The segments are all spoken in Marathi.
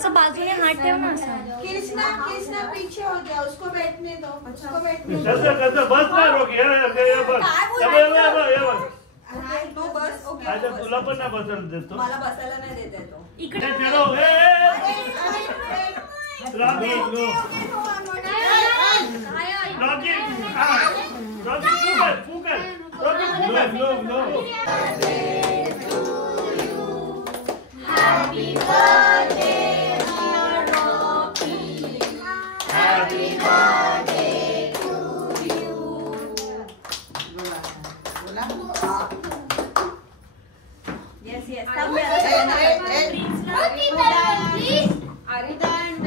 असं बाजूने हात ठेव ना असं. कृष्णा पीछे हो गया, उसको बैठने दो, उसको बैठने दो. बस ना रोकी. तो बस. ओके. तुला पण नाही बसायला देतो. मला बसायला नाही देत आहे तो. इकडे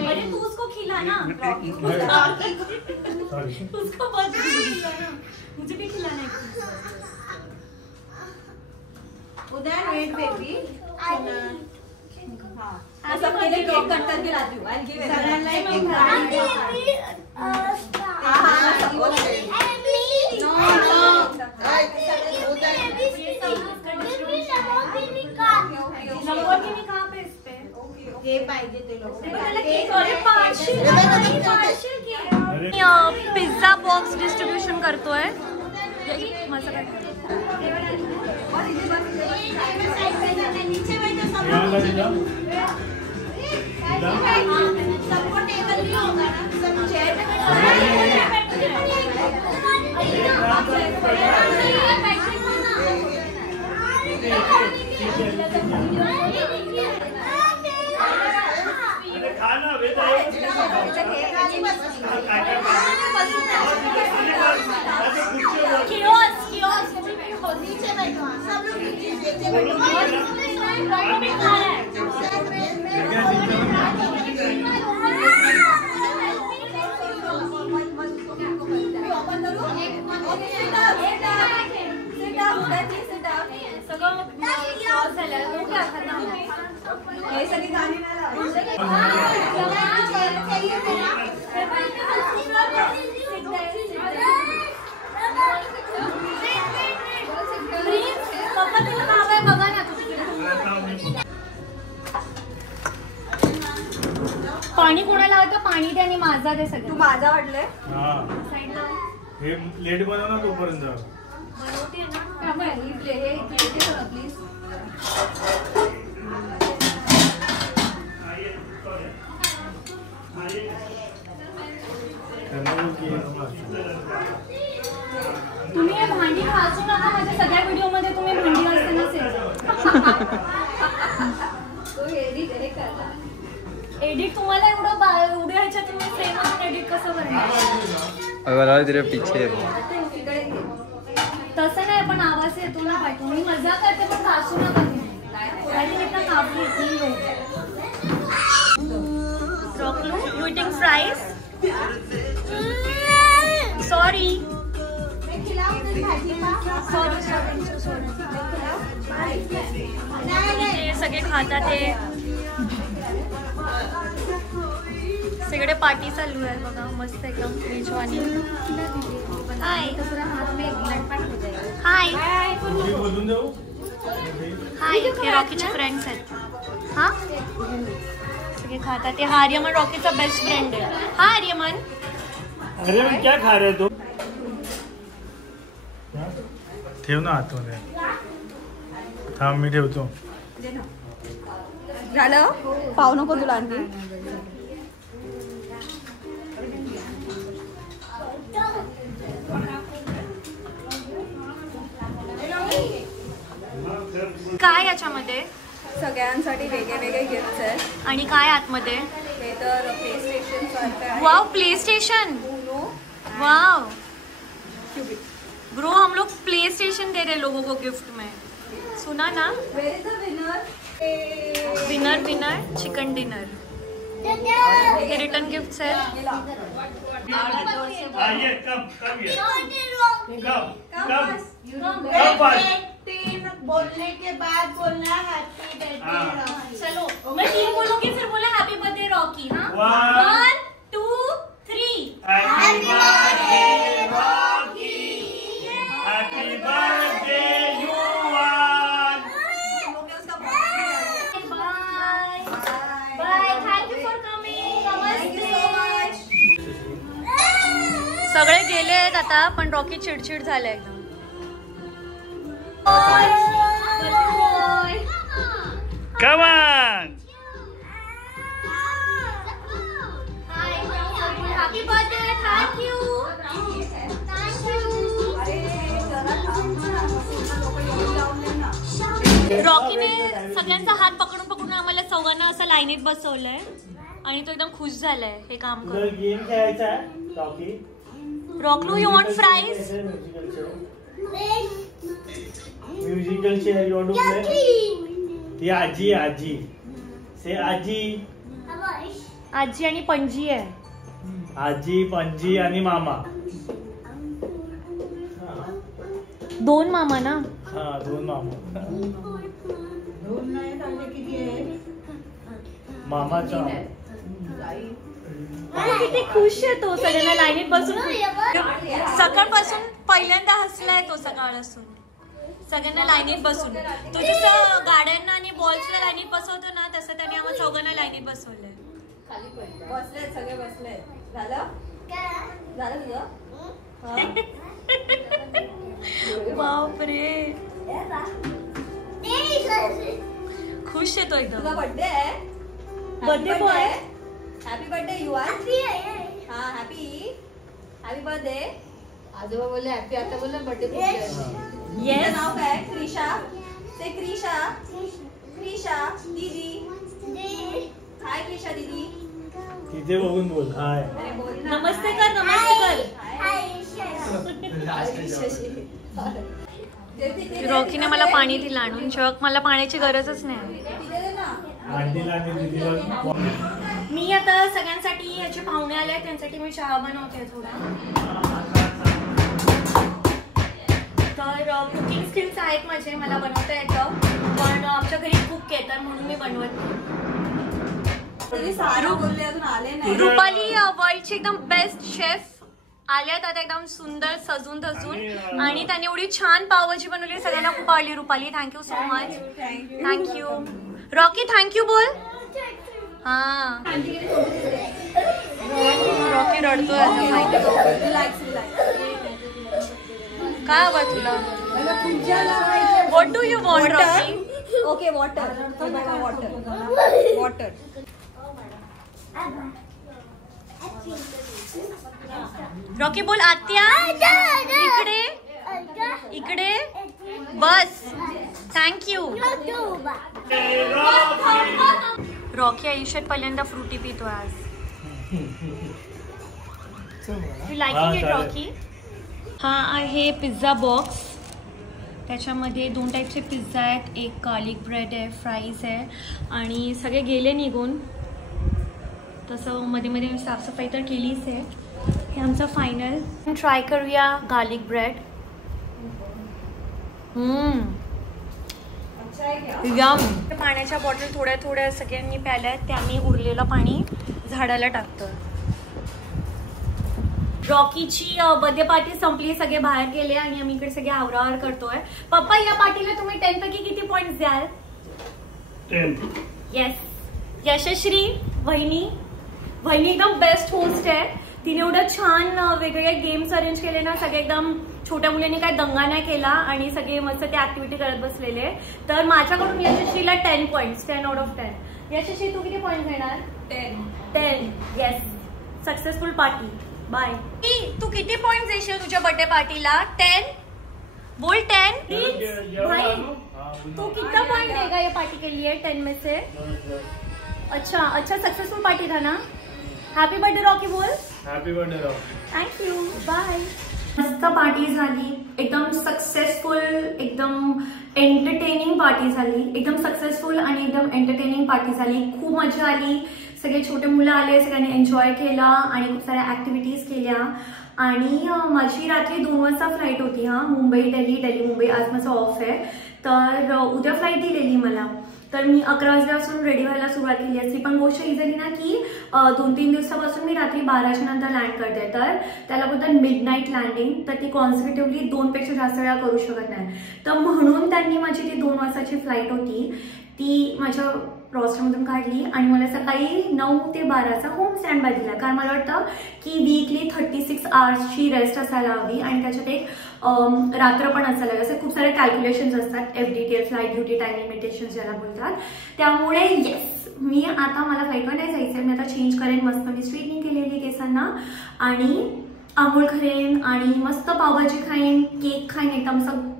अरे तू उसको खिला ना. उसको बहुत खिला ना. मुझे भी खिलाना है. उदय वेट बेबी. हाँ सबके लिए केक कट करके लाती हूँ. I'll give it. Pizza box distribution करतोय. सबको टेबल भी होगा ना. सब चेयर पे नीचे बैठो. सब लोग नीचे बैठो. पाणी कोणाला हवं? पाणी दे आणि माझा दे सगळं. तू माझा वाटलंय. साईडला हे लेट बनव ना तोपर्यंत. बनवते ना. प्लीज. तुम्ही हे भांडी घासू नका. माझ्या सगळ्या व्हिडिओ मध्ये तुम्ही भांडी घासतानाच एडिट तुम्हाला एवढं एवढ्या ह्याच्यात तुम्ही फ्रेम एडिट कसं करणार? तसं नाही पण आवाज येतो ना पाठवून. मी मजा करते पण घासू नका तुम्ही. You eating fries? Sorry. सगळे खातात ते. सगळे पार्टी चालू आहे बघा. मस्त एकदम मेजवानी. हाय हाय हाय. हे रॉकीचे फ्रेंड्स आहेत. हा सगळे खातात ते. हा आर्यमन रॉकीचा बेस्ट फ्रेंड आहे. हा आर्यमन. आर्यमन क्या खा रहे तू? ठेव ना आतमध्ये. थांब मी ठेवतो. झालं पाव नको तुला आणखी. काय याच्यामध्ये? सगळ्यांसाठी वेगळे वेगळे गिफ्ट्स आहेत. आणि काय आतमध्ये? हे तर प्ले स्टेशन सारखं आहे. Wow PlayStation. Wow bro हम लोग प्ले स्टेशन दे रहे लोगों को गिफ्ट में. सुना ना. Where is the winner? Winner winner chicken dinner. हे रिटर्न गिफ्ट्स आहेत. बोलने के बाद बोलना हैप्पी बर्थडे. चलो मैं 3 बोलूंगी फिर बोला हैप्पी बर्थडे रॉकी. हाँ 1 2 3. Happy birthday Rocky. Happy birthday Yuvan. Bye bye. Thank आहेत आता, पण रॉकी चिडचिड झालाय एकदम. Come on. Happy birthday, thank you. रॉकीने सगळ्यांचा हात पकडून पकडून आम्हाला चौघांना असं लाईनीत बसवलंय आणि तो एकदम खुश झालाय हे काम करून. गेम खेळायचा आहे रॉकी. रॉकलू, you want fries? Musical chair you want to play? ती आजी आजी से आजी. आजी आणि पणजी आहे. आजी पणजी आणि मामा. दोन मामा ना? हा, दोन मामा. मामाचा किती खुश आहे तो सगळ्यांना लाईनीत बसून. सकाळपासून पहिल्यांदा हसलाय तो सकाळ असून सगळ्यांना लाईनीत बसून. तो जसं गाड्यांना आणि बॉल्सला लाईनीत बसवतो ना तसं त्याने आम्हाला चौघांना लाईनीत बसवलंय. बसले सगळे बसले. झालं तुझं? बापरे, खुश आहे तो एकदम. तुझा बर्थडे आहे. Birthday boy. Happy birthday you are. हा, हॅपी बर्थडे. आजोबा बोलले हॅपी, आता बोलले बर्थडे. येस. नाव काय? क्रिशा. से क्रिशा. क्रिशा दीदी. हाय क्रिशा दीदी. तिथे बघून बोल हाय. अरे बोल ना. नमस्ते कर, नमस्ते कर. रॉकीने मला पाणी दिलं आणून. जग मला पाण्याची गरजच नाही. मी आता सगळ्यांसाठी याचे पाहुणे आले त्यांसाठी मी चहा बनवते थोडा. तर कुकिंग स्किल्स आहेत माझे, मला बनवता येतं, पण आमच्या घरी कुक आहे तर म्हणून मी बनवत नाही. रुपाली वर्ल्डची एकदम बेस्ट शेफ आल्यात आता, एकदम सुंदर सजून धजून, आणि त्याने एवढी छान पावभाजी बनवली, सगळ्यांना खूप आवडली. Rupali thank you so much. Thank you. Rocky thank you बोल. हा, रॉकी रडतोय. काय हवं तुला? What do you want Rocky? Okay, water. Water. Rocky बोल. आत्या इकडे इकडे बस. थँक्यू. रॉकी आयुष्यात पहिल्यांदा फ्रुटी पितोय आज. You liking it Rocky? हा आहे पिझ्झा बॉक्स. त्याच्यामध्ये 2 टाईपचे पिझ्झा आहेत, एक गार्लिक ब्रेड आहे, फ्राईज आहे, आणि सगळे गेले निघून. तसं मध्ये मध्ये मी साफसफाई तर केलीच आहे. हे आमचं फायनल. ट्राय करूया गार्लिक ब्रेड. यम. पाण्याच्या बॉटल थोड्या थोड्या सगळ्यांनी प्याल्या आहेत, ते आम्ही उरलेलं पाणी झाडाला टाकतो. रॉकीची बर्थडे पार्टी संपली, सगळे बाहेर गेले आणि आम्ही इकडे सगळे आवरावर करतोय. पप्पा, या पार्टीला तुम्ही 10 पैकी किती पॉइंट्स द्याल? 10. येस. यशश्री वहिनी एकदम बेस्ट होस्ट आहे. तिने एवढं छान वेगवेगळे गेम्स अरेंज केले ना, सगळे एकदम छोट्या मुलांनी काय दंगा नाही केला आणि सगळे मस्त ते ऍक्टिव्हिटी करत बसलेले. तर माझ्याकडून यशस्वीला 10 पॉइंट्स, 10 आउट ऑफ 10. यशस्वी तू किती पॉइंट देणार? 10. येस. Successful party. बाय. तू किती पॉइंट देशील तुझ्या बर्थडे पार्टीला? 10 बोल. 10 भाई. तू कितना पॉइंट देगा ये पार्टी के लिए 10 में से? अच्छा, सक्सेसफुल पार्टी था ना. हॅपी बर्थडे रॉकी बोल. Happy birthday Rocky. Thank you. Bye. मस्त पार्टी झाली, एकदम सक्सेसफुल, एकदम एंटरटेनिंग पार्टी झाली. एकदम सक्सेसफुल आणि एकदम एंटरटेनिंग पार्टी झाली. खूप मजा आली. सगळे छोटे मुलं आले, सगळ्यांनी एन्जॉय केला आणि खूप साऱ्या ॲक्टिव्हिटीज केल्या. आणि माझी रात्री 2 वाजता फ्लाईट होती. मुंबई दिल्ली मुंबई. आज माझं ऑफ आहे, तर उद्या फ्लाईट दिलेली मला. तर मी 11 वाजल्यापासून रेडी व्हायला सुरुवात केली असती. पण गोष्ट ही झाली ना की 2-3 दिवसापासून मी रात्री 12च्या नंतर लँड करते, तर त्याला बोलतात मिडनाईट लँडिंग. तर ती कॉन्झिक्युटिव्हली 2 पेक्षा जास्त वेळा करू शकत नाही. तर म्हणून त्यांनी माझी ती 2 वाजताची फ्लाईट होती ती माझ्या रोस्टरमधून काढली आणि मला सकाळी 9 ते 12चा होम स्टँड बाय दिला. कारण मला वाटतं की वीकली 36 आवर्सची रेस्ट असायला हवी आणि त्याच्यात एक रात्र पण असायला हवी. असे खूप सारे कॅल्क्युलेशन्स असतात, FDTL flight duty time limitations ज्याला बोलतात. त्यामुळे येस, मी आता मला फ्लाईटवर नाही जायचं, मी आता चेंज करेन. मस्त मी स्ट्रेटनिंग केलेली केसांना आणि आंघोळ करेन आणि मस्त पावभाजी खाईन, केक खाईन एकदम असं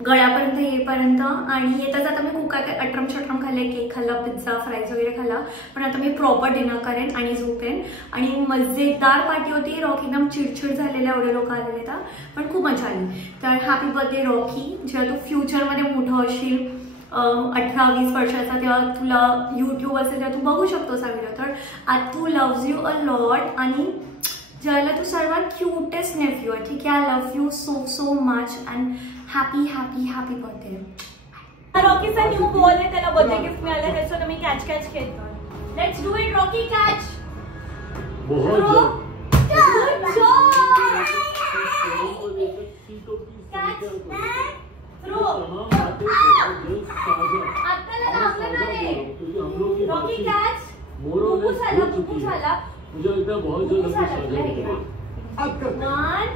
गळ्यापर्यंत येईपर्यंत. आणि येता जाता मी खूप काय अट्रम शट्रम खाल्ले, केक खाल्ला, पिझ्झा फ्राईज वगैरे खाल्ला. पण आता मी प्रॉपर डिनर करेन आणि झोपेन. आणि मजेदार पार्टी होती. रॉकी एकदम चिडचिड झालेला, एवढे लोक आलेले तर, पण खूप मजा आली. तर हॅपी बर्थडे रॉकी. जेव्हा तू फ्युचरमध्ये मोठं होशील 18-20 वर्षाचा, तेव्हा तुला यूट्यूब असेल तेव्हा तू बघू शकतोस हा व्हिडिओ. तर आतू लव्ज यू अ लॉट आणि ज्याला तू सर्वात क्यूटेस्ट नेफ्यू आहे, ठीक आहे. I love you so so much and happy happy happy birthday. रॉकीचा न्यू बॉल आहे, त्याला बर्थडे गिफ्ट मिळालं, त्याचं मी कॅच खेळतो. Let's do it Rocky, catch. Rocky catch. मुझे लगता है बहुत जल्द 1